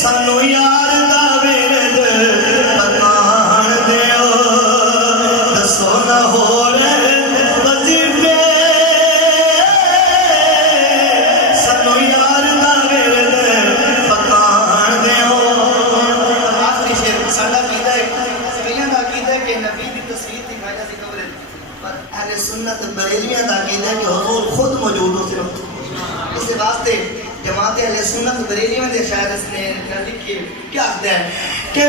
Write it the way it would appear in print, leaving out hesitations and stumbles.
सानू यार दा विरद पकाण दियो दसो ना होर वजीफे सानू यार दा विरद पकाण दियो। आखिरी शेर साडा कीदा है कईयां दा कीदा है कि नबी दी तस्वीर दिखाई जाती कब्र पर अहले सुन्नत बरेलियां दा कीदा है कि हुजूर खुद मौजूद हो सिर्फ इस वास्ते जमात अहले सुन्नत बरेली में शायद इसने लिखे क्या कहते हैं कि